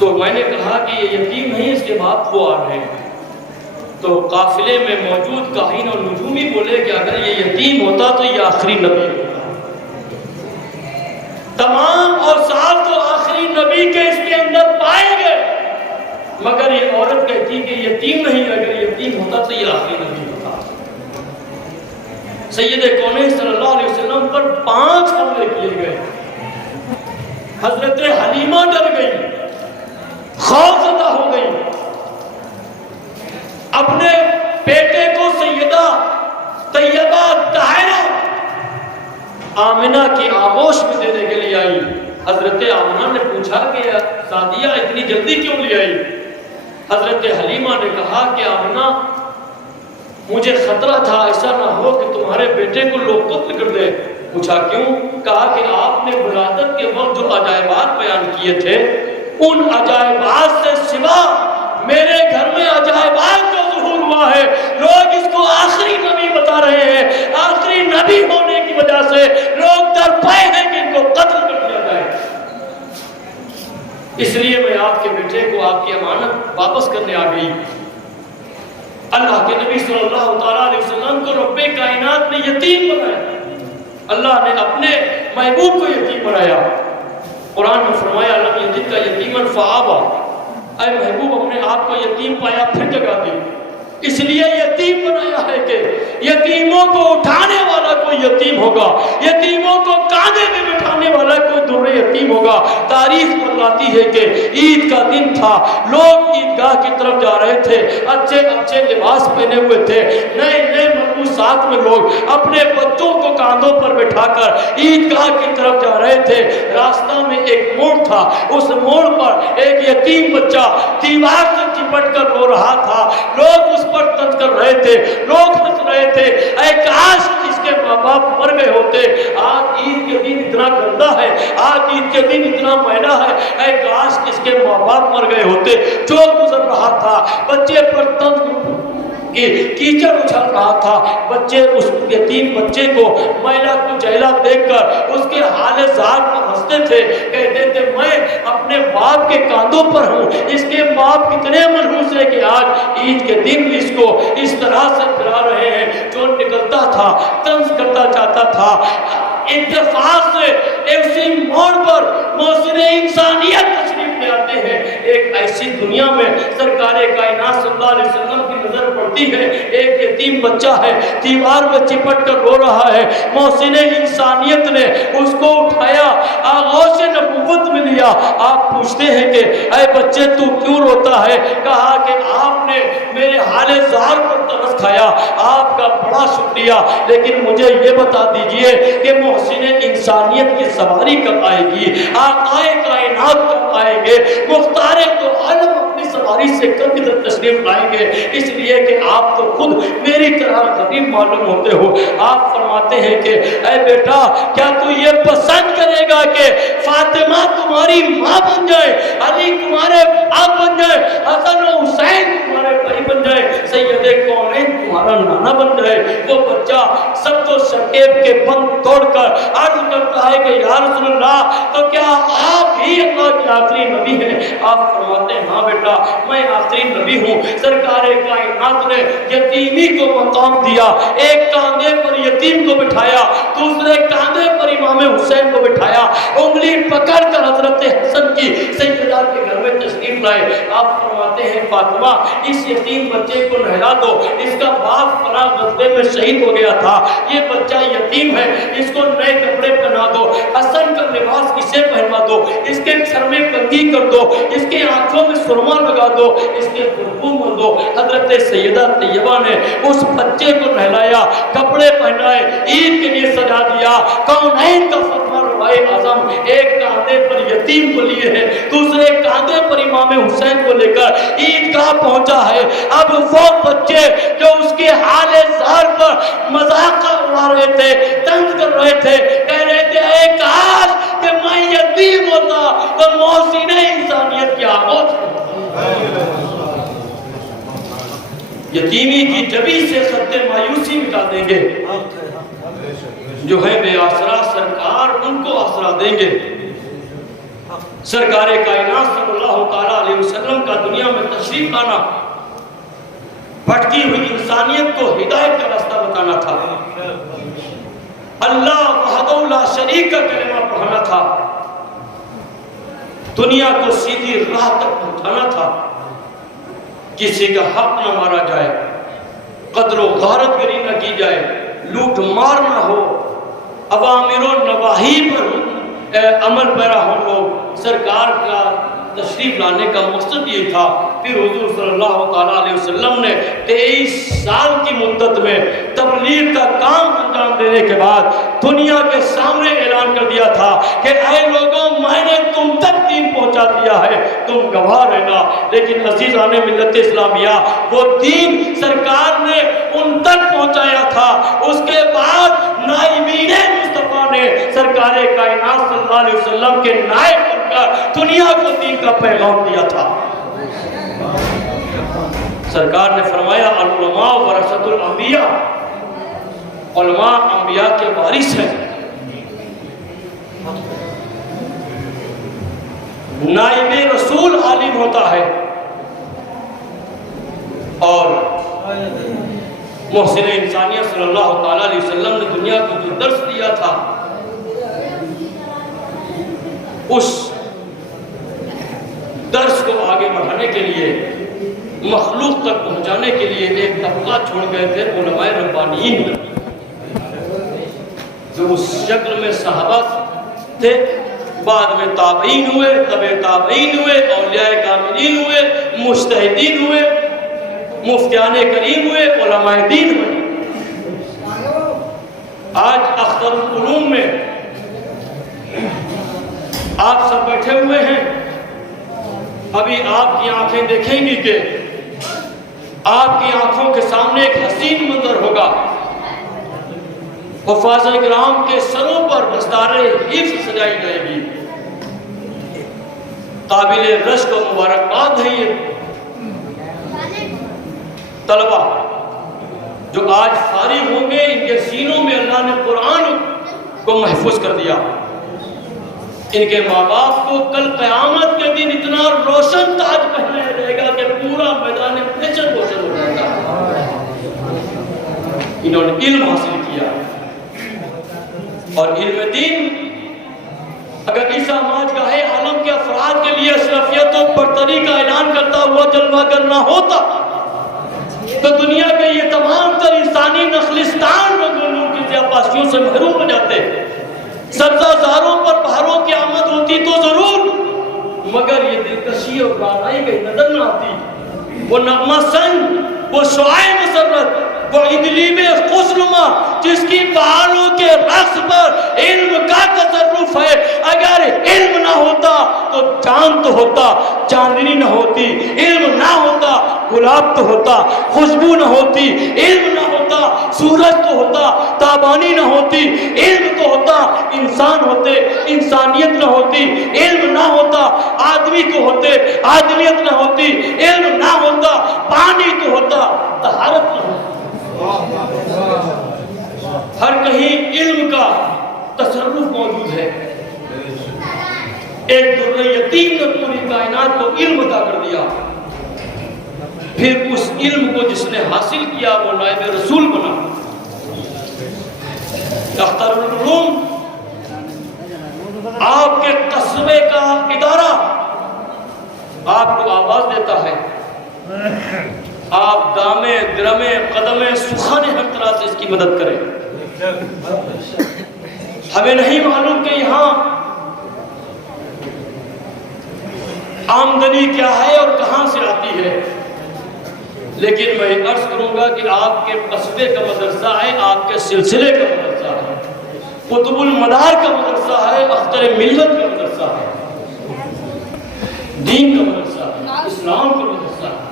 تو میں نے کہا کہ یہ یتیم نہیں، اس کے باپ وہ آ رہے ہیں۔ تو قافلے میں موجود کاہن اور نجومی بولے کہ اگر یہ یتیم ہوتا تو یہ آخری نبی ہوتا۔ تمام اوصاف تو آخری نبی کے اس کے اندر پائے گئے، مگر یہ عورت کہتی کہ یتیم نہیں، اگر یتیم ہوتا تو یہ آخری نبی ہوتا۔ سید کونین صلی اللہ علیہ وسلم پر 5 حملے کیے گئے۔ حضرت حلیمہ ڈر گئی، خوف زدہ ہو گئی، اپنے بیٹے کو سیدہ طیبہ طاہرہ آمنہ کی آغوش میں دینے کے لیے آئی۔ حضرت آمنہ نے پوچھا کہ سعدیہ اتنی جلدی کیوں لے آئی؟ حضرت حلیمہ نے کہا کہ آمنہ مجھے خطرہ تھا ایسا نہ ہو کہ تمہارے بیٹے کو لوگ قتل کر دے۔ پوچھا کیوں؟ کہا کہ آپ نے ولادت کے وقت جو عجائبات بیان کیے تھے، ان عجائبات سے سوا میرے گھر میں عجائبات کا ظہور ہوا ہے۔ لوگ اس کو آخری نبی بتا رہے ہیں، آخری نبی ہونے کی وجہ سے لوگ ڈر پائے ہیں کہ ان کو قتل کر دیا جائے۔ اس لیے میں آپ کے بیٹے کو آپ کی امانت واپس کرنے آ گئی۔ اللہ کے نبی صلی اللہ تعالیٰ علیہ وسلم کو رب کائنات نے یتیم بنایا، اللہ نے اپنے محبوب کو یتیم بنایا۔ قرآن میں فرمایا لم یجدک یتیما فآویٰ، اے محبوب اپنے آپ کو یتیم پایا پھر جگہ دی۔ اس لیے یتیم بنایا ہے کہ یتیموں کو اٹھانے والا کوئی یتیم ہوگا، یتیموں کو کاندھے میں بٹھانے والا کوئی در یتیم ہوگا۔ تاریخ بتلاتی ہے کہ عید کا دن تھا، لوگ عیدگاہ کی طرف جا رہے تھے، اچھے اچھے لباس پہنے ہوئے تھے، نئے نئے ملبوسات میں لوگ اپنے بچوں کو کاندھوں پر بٹھا کر عیدگاہ کی طرف جا رہے تھے۔ راستہ میں ایک موڑ تھا، اس موڑ پر ایک یتیم بچہ دیوار سے چپٹ کر رو رہا تھا، لوگ اس پر طنز کر رہے تھے، لوگ ہنس رہے تھے، اے کاش اس کے ماں باپ مر گئے ہوتے، آج عید کے دن اتنا گندا ہے، آج عید کے دن اتنا میلا ہے، اے کاش اس کے ماں باپ مر گئے ہوتے۔ جو گزر رہا تھا بچے پر طنز کیچڑ اچھل رہا تھا، بچے اس یتیم بچے کو میلا کچیلا دیکھ کر اس کے حال زار پر ہنستے تھے، کہتے تھے میں اپنے باپ کے کاندھوں پر ہوں، اس کے باپ کتنے منحوس ہے کہ آج عید کے دن اس کو اس طرح سے پھرا رہے ہیں۔ جو نکلتا تھا طنز کرتا چاہتا تھا۔ اتفاق سے اسی موڑ پر محسن انسانیت تشریف لے آتے ہیں۔ ایک ایسی دنیا میں سرکار کائنات صلی اللہ علیہ وسلم کی نظر پڑتی ہے، ایک یتیم بچہ ہے دیوار میں چپٹ کر رو رہا ہے، محسن انسانیت نے اس کو اٹھایا، آغوش نبوت میں لیا۔ آپ پوچھتے ہیں کہ اے بچے تو کیوں روتا ہے؟ کہا کہ آپ نے میرے حال زار پر ترس کھایا، آپ کا بڑا شکریہ، لیکن مجھے یہ بتا دیجئے کہ محسن انسانیت کی سواری کب آئے گی؟ آقا کائنات کب آئیں گے؟ مختار تو عالم اپنی سواری سے کب ادھر تشریف لائیں گے؟ اس لیے کہ آپ تو خود میری طرح غریب معلوم ہوتے ہو۔ آپ فرماتے ہیں کہ اے بیٹا کیا تو یہ پسند کرے گا کہ فاطمہ تمہاری ماں بن جائے، علی تمہارے باپ بن جائے، حسن و حسین تمہارے بھائی بن جائے، سید کونین تمہارا نانا بن جائے؟ وہ بچہ سب تو شکیب کے بند توڑ کر عرض کرتا ہے کہ یا رسول اللہ تو کیا آپ ہی اللہ کے آخری نبی ہیں؟ آپ فرماتے ہیں ہاں بیٹا میں آخری نبی ہوں۔ سرکار کائنات نے یتیمی کو مقام دیا، ایک کاندھے پر یتیم کو بٹھایا، دوسرے کاندھے پر امام حسین کو بٹھایا، انگلی پکڑ کر حضرت حسن کی سیدہ کے گھر میں تشریف لائے۔ آپ فرماتے ہیں فاطمہ اس یتیم بچے کو نہلا دو، اس کا باپ فلاں غزوے میں شہید ہو گیا تھا، یہ بچہ یتیم ہے، اس کو نئے کپڑے پہنا دو، حسن کا لباس اسے پہنا دو، اس کے سر میں کنگھی کر دو، اس کے آنکھوں میں سرما لگا دو، اس کے خوشبو مل دو۔ حضرت سیدہ طیبہ نے اس بچے کو نہلایا، کپڑے پہنائے، عید کے لیے سجا دیا۔ کونین کا فرمان روائے اعظم ایک کاندھے پر یتیم کو لیے ہیں، دوسرے کاندھے پر امام حسین کو لے کر عیدگاہ پہنچا ہے۔ اب وہ بچے جو اس کے حال زار پر مذاق اڑا رہے تھے، طنز کر رہے تھے، کہہ رہے تھے اے کاش کہ میں یتیم ہوتا تو محسن انسانیت کی آغوش ہوتا۔ یتیمی کی جبی سے خط مایوسی مٹا دیں گے، جو ہے بے آسرا سرکار ان کو آسرا دیں گے۔ سرکار کائنات صلی اللہ تعالیٰ علیہ وسلم کا دنیا میں تشریف لانا بھٹکی ہوئی انسانیت کو ہدایت کا راستہ بتانا تھا، اللہ وحدہ لا شریک کا کلمہ پڑھانا تھا، دنیا کو سیدھی راہ تک پہنچانا تھا، کسی کا حق نہ مارا جائے، قتل و غارت گری نہ کی جائے، لوٹ مار نہ ہو، اوامر و نواہی پر عمل پیرا ہو لوگ۔ سرکار کا تشریف لانے کا مقصد یہ تھا۔ پھر حضور صلی اللہ تعالیٰ علیہ وسلم نے 23 سال کی مدت میں تبلیغ کا کام انجام دینے کے بعد دنیا کے سامنے اعلان کر دیا تھا کہ اے لوگوں، میں نے تم تک دین پہنچا دیا ہے، تم گواہ رہنا۔ لیکن عزیزان ملت اسلامیہ، وہ دین سرکار نے ان تک پہنچایا تھا، اس کے بعد نائبین مصطفیٰ نے سرکار کائنات صلی اللہ علیہ وسلم کے نائب بن کر دنیا کو دین کا پیغام دیا تھا۔ سرکار نے فرمایا العلماء ورثۃ الانبیاء، علماء انبیاء کے وارث ہیں۔ نائب رسول عالم ہوتا ہے، اور محسن انسانیہ صلی اللہ تعالیٰ علیہ وسلم نے دنیا کو جو درس دیا تھا، اس درس کو آگے بڑھانے کے لیے، مخلوق تک پہنچانے کے لیے ایک طبقہ چھوڑ گئے تھے علماء ربانیین، جو اس شکل میں صحابہ تھے، بعد میں تابعین ہوئے، تبع تابعین ہوئے، اولیاء کاملین ہوئے، مجتہدین ہوئے، مفتیان کریم ہوئے، علماء دین ہوئے۔ آج اختر العلوم میں آپ سب بیٹھے ہوئے ہیں، ابھی آپ کی آنکھیں دیکھیں گی کہ آپ کی آنکھوں کے سامنے ایک حسین منظر ہوگا، حفاظ کرام کے سروں پر دستار حفظ سجائی جائے گی۔ قابل رشک و مبارکباد ہے یہ طلبہ جو آج فارغ ہوں گے، ان کے سینوں میں اللہ نے قرآن کو محفوظ کر دیا۔ ان کے ماں باپ کو کل قیامت کے دن اتنا روشن تاج پہنایا جائے گا کہ پورا میدان محشر روشن ہو جائے گا۔ انہوں نے علم حاصل کیا، اور علم دین اگر اس سماج کا ہے عالم کے افراد کے لیے اشرفیت و برتری کا اعلان کرتا ہوا جلوہ گر نہ ہوتا تو دنیا کے یہ تمام تر انسانی نخلستان رنگوں کی زیباشیوں سے محروم ہو جاتے۔ سبزہ زاروں پر بہاروں کی آمد ہوتی تو ضرور، مگر یہ دلکشی اور رعنائی کہیں نظر نہ آتی۔ وہ نغمہ سنگ، وہ شعاع مسرت، وہ ادلیب خوشنما جس کی بہاروں کے رقص پر علم کا تصرف ہے۔ اگر علم نہ ہوتا تو چاند تو ہوتا، چاندنی نہ ہوتی، علم نہ ہوتا گلاب تو ہوتا، خوشبو نہ ہوتی، علم نہ ہوتا سورج تو ہوتا، تابانی نہ ہوتی، علم تو ہوتا انسان ہوتے، انسانیت نہ ہوتی، علم نہ ہوتا آدمی تو ہوتے، آدمیت نہ ہوتی، علم نہ ہوتا پانی تو ہوتا، طہارت نہ ہوتی۔ ہر کہیں علم کا تصرف موجود ہے۔ ایک در یتیم نے پوری کائنات کو علم عطا کر دیا، پھر اس علم کو جس نے حاصل کیا وہ نائب رسول بنا۔ اختر العلوم آپ کے قصبے کا ادارہ آپ کو آواز دیتا ہے، آپ دامے درمے قدمے سخانے ہر طرح سے اس کی مدد کریں۔ ہمیں نہیں معلوم کہ یہاں آمدنی کیا ہے اور کہاں سے آتی ہے، لیکن میں عرض کروں گا کہ آپ کے قصبے کا مدرسہ ہے، آپ کے سلسلے کا مدرسہ ہے، قطب المدار کا مدرسہ ہے، اختر ملت کا مدرسہ ہے، دین کا مدرسہ ہے، اسلام کا مدرسہ ہے۔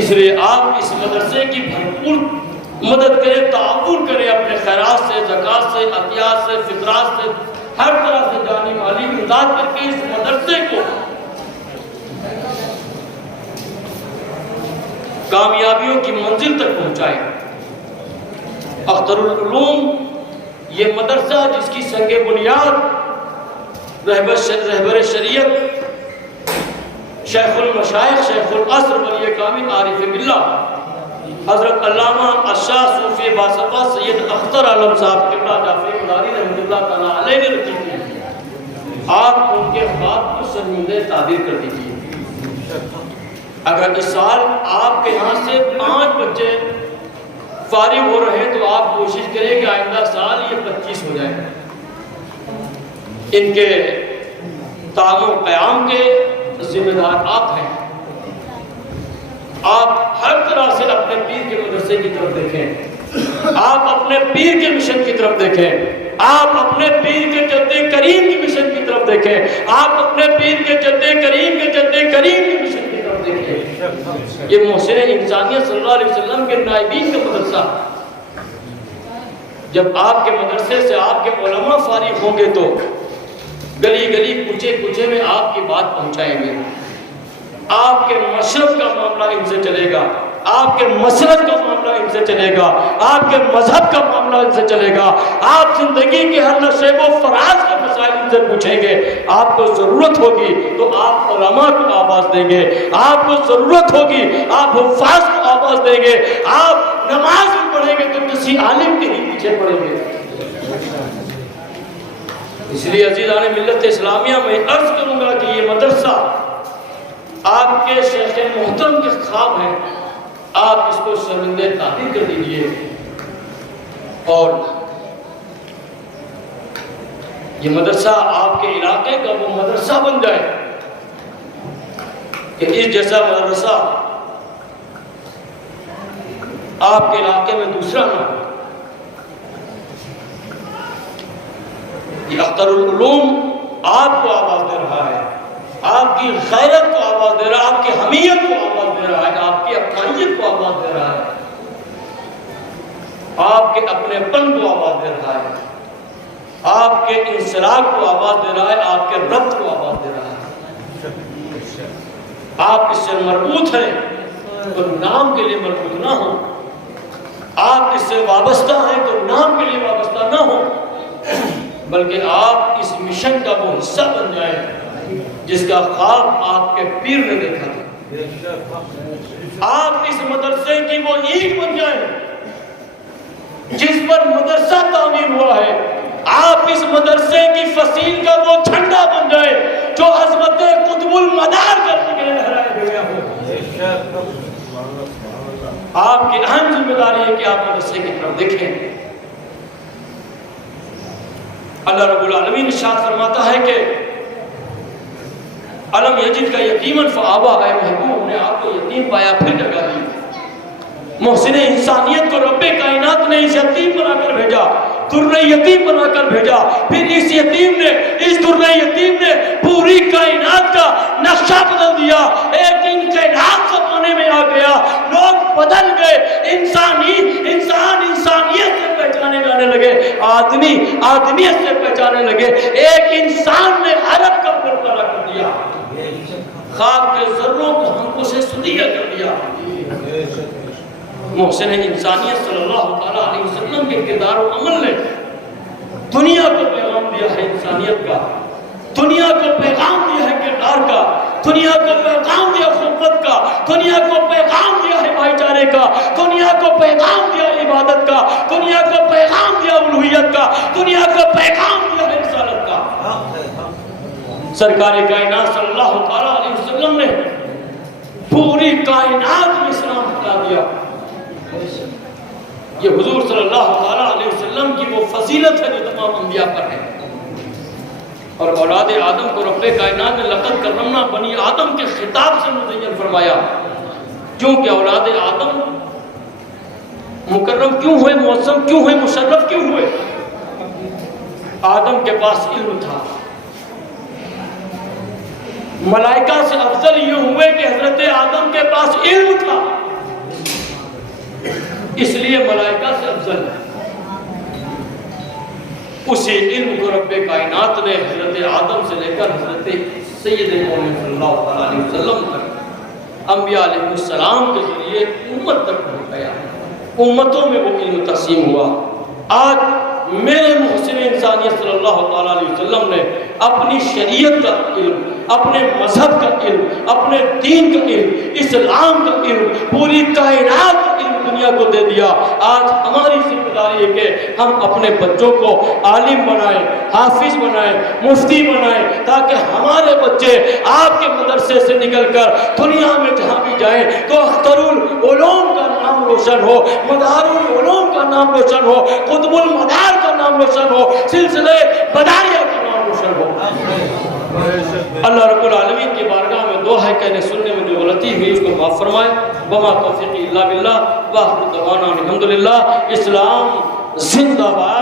اس لیے آپ اس مدرسے کی بھرپور مدد کریں، تعاون کریں، اپنے خیرات سے، زکوٰۃ سے، عطیات سے، فطرات سے، ہر طرح سے جانی مالی امداد کر کے اس مدرسے کو کامیابیوں کی منزل تک پہنچائیں۔ اختر العلوم یہ مدرسہ جس کی سنگ بنیاد رہبر شریعت شیخ المشائخ شیخ العصر ولی کامل عارف باللہ حضرت علامہ الشاہ صوفی باصفہ سید اختر عالم صاحب قبلہ جعفری مداری رحمۃ اللہ تعالیٰ علیہ نے رکھی تھی. آپ ان کے خواب کو سرمندہ تعبیر کر دیجیے. اگر اس سال آپ کے یہاں سے 5 بچے فارغ ہو رہے ہیں تو آپ کوشش کریں کہ آئندہ سال یہ 25 ہو جائیں. ان کے تعاون و قیام کے ذمہ دار آپ ہیں. آپ ہر طرح سے اپنے پیر کے مدرسے کی طرف دیکھیں, آپ اپنے پیر کے مشن کی طرف دیکھیں, آپ اپنے پیر کے جدِ کریم کی مشن کی طرف دیکھیں, آپ اپنے پیر کے جدِ کریم کی مشن کی طرف دیکھیں. یہ محسن انسانیت صلی اللہ علیہ وسلم کے نائبین کا مدرسہ. جب آپ کے مدرسے سے آپ کے علماء فارغ ہوں گے تو گلی گلی کوچے کوچے میں آپ کی بات پہنچائیں گے. آپ کے مشرف کا معاملہ ان سے چلے گا, آپ کے مسلک کا معاملہ ان سے چلے گا, آپ کے مذہب کا معاملہ ان سے چلے گا. آپ زندگی کے ہر نشیب و فراز کے مسائل ان سے پوچھیں گے. آپ کو ضرورت ہوگی تو آپ علماء کو آواز دیں گے, آپ کو ضرورت ہوگی آپ حفاظ کو آواز دیں گے, آپ نماز بھی پڑھیں گے تو کسی عالم کے ہی پیچھے پڑھیں گے. اس لیے عزیزان ملت اسلامیہ میں عرض کروں گا کہ یہ مدرسہ آپ کے شیخ محترم کے خواب ہیں, آپ اس کو شرمندہ تعبیر کر دیجئے اور یہ مدرسہ آپ کے علاقے کا وہ مدرسہ بن جائے کہ اس جیسا مدرسہ آپ کے علاقے میں دوسرا نہ ہو. یہ اختر العلوم آپ کو آواز دے رہا ہے, آپ کی غیرت کو آواز دے رہا ہے, آپ کی حمیت کو آواز دے رہا ہے, آپ کی افغانیت کو آواز دے رہا ہے, آپ کے اپنے پن کو آواز دے رہا ہے, آپ کے انسلاک کو آواز دے رہا ہے, آپ کے ربط کو آواز دے رہا ہے. آپ اس سے مربوط ہیں تو نام کے لیے مربوط نہ ہو, آپ اس سے وابستہ ہیں تو نام کے لیے وابستہ نہ ہو, بلکہ آپ اس مشن کا وہ حصہ بن جائیں جس کا خواب آپ کے پیر نے دیکھا تھا. آپ اس مدرسے کی وہ اینٹ بن جائیں جس پر مدرسہ تعمیر ہوا ہے. آپ اس مدرسے کی فصیل کا وہ جھنڈا بن جائے جو عظمت قطب المدار کرنے کے لیے لہرایا گیا ہو. آپ کی اہم ذمہ داری ہے کہ آپ مدرسے کی طرف دیکھیں. اللہ رب العالمین ارشاد فرماتا ہے کہ علم یجد کا یتیماً فآوا, اے محبوب نے آپ کو یتیم پایا پھر جگہ دی. محسن انسانیت کو رب کائنات نے اس یتیم بنا کر بھیجا, در یتیم بنا کر بھیجا. پھر اس در یتیم نے پوری کائنات کا نقشہ بدل دیا. ایک انقلاب زمانے میں آ گیا, لوگ بدل گئے, انسان انسانیت سے پہچانے جانے لگے, آدمی آدمیت سے پہچانے لگے. ایک انسان نے عرب کا برقرار کر دیا, خواب کے ذروں کو ہم کو سے سدیہ کر دیا. محسن انسانیت صلی اللہ علیہ وسلم کے کردار و عمل نے دنیا کو پیغام دیا ہے انسانیت کا, دنیا کو پیغام دیا ہے کردار کا, دنیا کو پیغام دیا خلقت کا, دنیا کو پیغام دیا ہے بھائی چارے کا, دنیا کو پیغام دیا عبادت کا, دنیا کو پیغام دیا الوہیت کا, دنیا کو پیغام دیا ہے رسالت کا. سرکار کائنات صلی اللہ علیہ وسلم نے پوری کائنات میں اسلام پھیلا دیا. یہ حضور صلی اللہ علیہ وسلم کی وہ فضیلت ہے جو تمام انبیاء پر ہے. اور اولاد آدم کو رب کائنات نے لقد کرمنا بنی آدم کے خطاب سے مزین فرمایا, کیونکہ اولاد آدم مکرم کیوں ہوئے, معظم کیوں ہوئے, مشرف کیوں ہوئے. آدم کے پاس علم تھا, ملائکہ سے افضل یہ ہوئے کہ حضرت آدم کے پاس علم تھا, اس لیے ملائکہ سے افضل ہے. اسی علم کو رب کائنات نے حضرت آدم سے لے کر حضرت سید مومن صلی اللہ علیہ وسلم تک انبیاء علیہ السلام کے ذریعے امت تک پہنچایا. امتوں میں وہ علم تقسیم ہوا. آج میرے محسن انسانیت صلی اللہ تعالیٰ علیہ وسلم نے اپنی شریعت کا علم، اپنے مذہب کا علم، اپنے دین کا علم، اسلام کا علم، پوری کائنات کا علم دنیا کو دے دیا۔ آج ہماری ذمہ داری ہے کہ ہم اپنے بچوں کو عالم بنائیں، حافظ بنائیں، مفتی بنائیں، تاکہ ہمارے بچے آپ کے مدرسے سے نکل کر دنیا میں جہاں بھی جائیں تو اختر العلوم کا نام روشن ہو، مدار العلوم کا نام روشن ہو، قطب المدار کا نام روشن ہو، سلسلہ بداریہ کا نام روشن ہو۔ اللہ رب العالمین کی بارگاہ میں دعا ہے، کہنے سننے میں جو غلطی ہوئی اس کو معاف فرمائے۔ وما توفیقی الا باللہ، وآخر دعوانا الحمدللہ۔ اسلام زندہ باد۔